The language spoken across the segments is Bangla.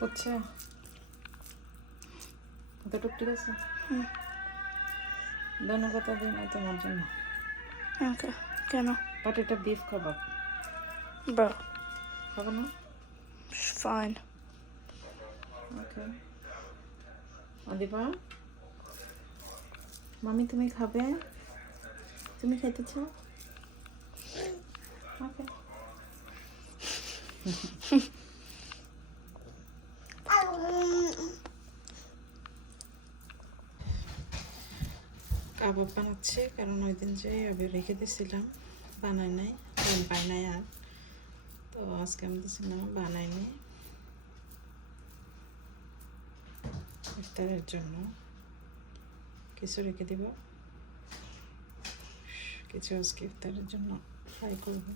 হচ্ছে কতটুক ঠিক আছে? ধন্যবাদ দিই না তোমার জন্য। ওকে, কেন? বাট এটা বিফ কাবাব। ব্রো, খাবে না? ফাইন। ওকে। অদিবা, মামি তুমি খাবে? তুমি খেতে চাও? ওকে। কাবাব বানাচ্ছে, কারণ ওই দিন যে আমি রেখে দিয়েছিলাম, বানাই নাই, পাই নাই আর। তো আজকে আমি দিয়েছিলাম বানাইনি ইফতারের জন্য। কিছু রেখে দিব, কিছু আজকে ইফতারের জন্য ফ্রাই করবো।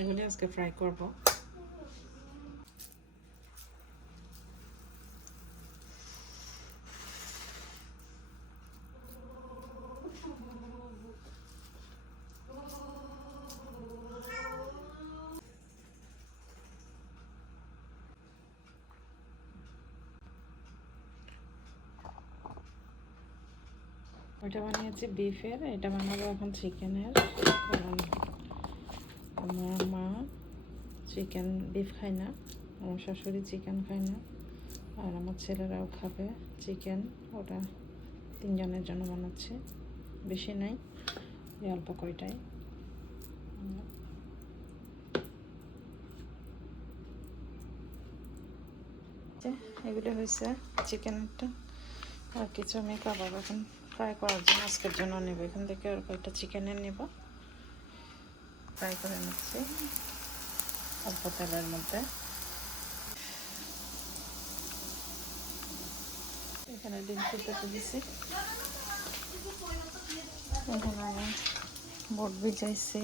এগুলি আজকে ফ্রাই করব। ওইটা বানিয়েছি বিফের, এটা বানাবো এখন চিকেনের। কারণ আমার মা চিকেন বিফ খায় না, আমার শাশুড়ি চিকেন খায় না, আর আমার ছেলেরাও খাবে চিকেন। ওটা 3 জনের জন্য বানাচ্ছি, বেশি নাই, এই অল্প কয়টাই। এগুলো হয়েছে চিকেনটা, আর কিছু আমি কাবাব এখন ফ্রাই করার জন্য আজকের জন্য নেব। এখান থেকে আর কয়েকটা চিকেনের নেব, ফ্রাই করে নিচ্ছি অল্প তেলের মধ্যে। এখানে ডিম সিদ্ধ দিয়েছি, এখানে আমি বট ভিজাইছি।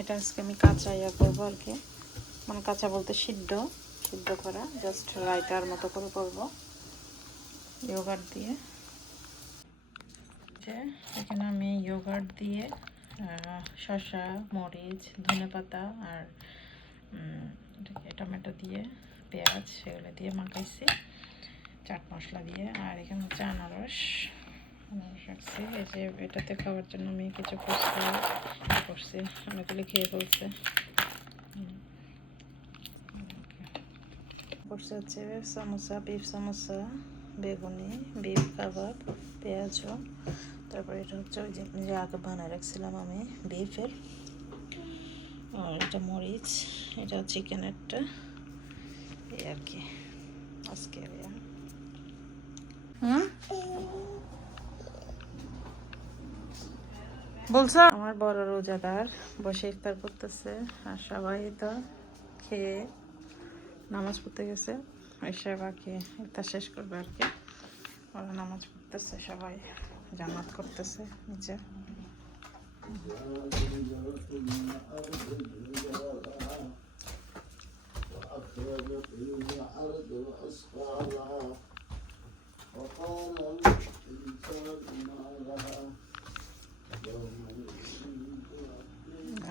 এটা আজকে আমি কাঁচা করবো আর কি, মানে কাঁচা বলতে সিদ্ধ করা, জাস্ট রায়তার মতো করে করবো ইয়োগার্ট দিয়ে। এখানে আমি ইয়োগার্ট দিয়ে শসা, মরিচ, ধনেপাতা আর টমেটো দিয়ে, পেঁয়াজ, সেগুলো দিয়ে মাখাইছি চাট মশলা দিয়ে। আর এখানে হচ্ছে আনারস রাখছি। এই যে এটাতে খাওয়ার জন্য আমি কিছু ফুচকা করছি, অনেকগুলি খেয়ে ফেলছে। করছে হচ্ছে সমোসা, বিফ সমোসা, বেগুনি, বিফ কাবাব, পেঁয়াজও। তারপরে এটা হচ্ছে ওই যে আগে বানায় রাখছিলাম আমি বিফের। আর এটা মরিচ, এটা চিকেনেরটা, এই আর কি আজকে। বলছো আমার বড় রোজাদার বসে ইফতার করতেছে, আর সবাই তো খেয়ে নামাজ পড়তে গেছে, এসে বাকি ইফতার শেষ করবে আর কি। ওরা নামাজ পড়তেছে, সবাই জামাত করতেছে নিচে।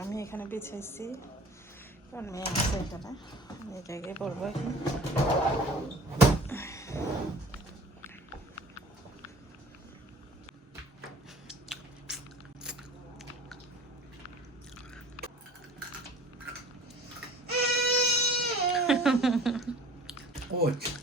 আমি এখানে বিছাইছি, কারণ মেয়ে আছে এখানে, এই জায়গায় পড়বো এখন। Ось.